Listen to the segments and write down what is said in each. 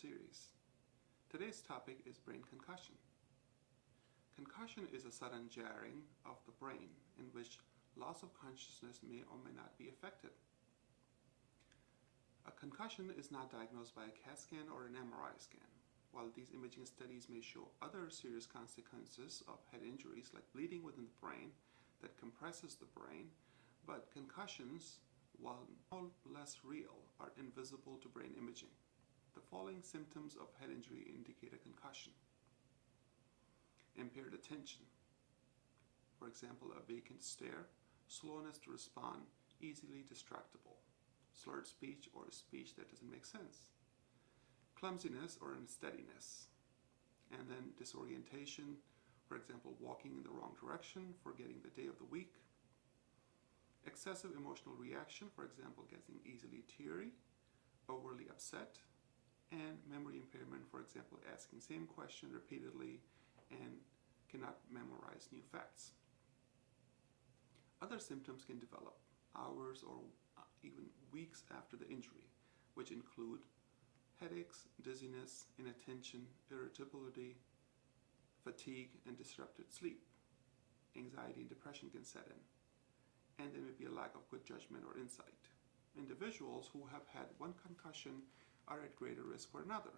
series. Today's topic is brain concussion. Concussion is a sudden jarring of the brain in which loss of consciousness may or may not be affected. A concussion is not diagnosed by a CAT scan or an MRI scan. While these imaging studies may show other serious consequences of head injuries like bleeding within the brain that compresses the brain, but concussions, while no less real, are invisible to brain imaging. The following symptoms of head injury indicate a concussion. Impaired attention. For example, a vacant stare, slowness to respond, easily distractible, slurred speech or speech that doesn't make sense, clumsiness or unsteadiness, and then disorientation, for example, walking in the wrong direction, forgetting the day of the week, excessive emotional reaction, for example, getting easily teary, overly upset, and memory impairment, for example, asking same question repeatedly and cannot memorize new facts. Other symptoms can develop hours or even weeks after the injury, which include headaches, dizziness, inattention, irritability, fatigue, and disrupted sleep. Anxiety and depression can set in, and there may be a lack of good judgment or insight. Individuals who have had one concussion are at greater risk for another.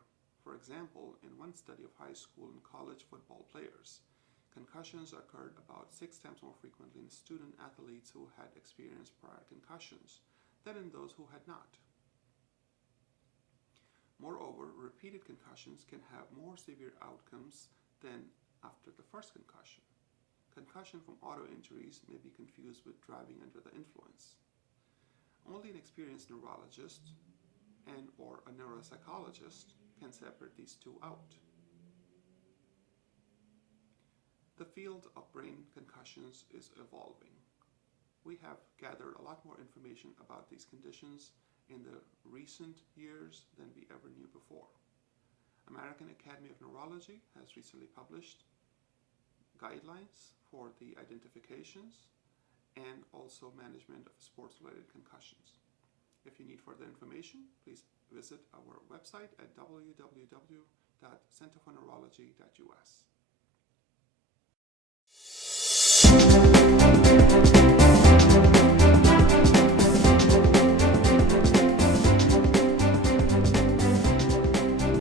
For example, in one study of high school and college football players, concussions occurred about 6 times more frequently in student athletes who had experienced prior concussions than in those who had not. Moreover, repeated concussions can have more severe outcomes than after the first concussion. Concussion from auto injuries may be confused with driving under the influence. Only an experienced neurologist and/or a neuropsychologist can separate these two out. The field of brain concussions is evolving. We have gathered a lot more information about these conditions in the recent years than we ever knew before. American Academy of Neurology has recently published guidelines for the identifications and also management of sports-related concussions. If you need further information, please visit our website at www.centerforneurology.us.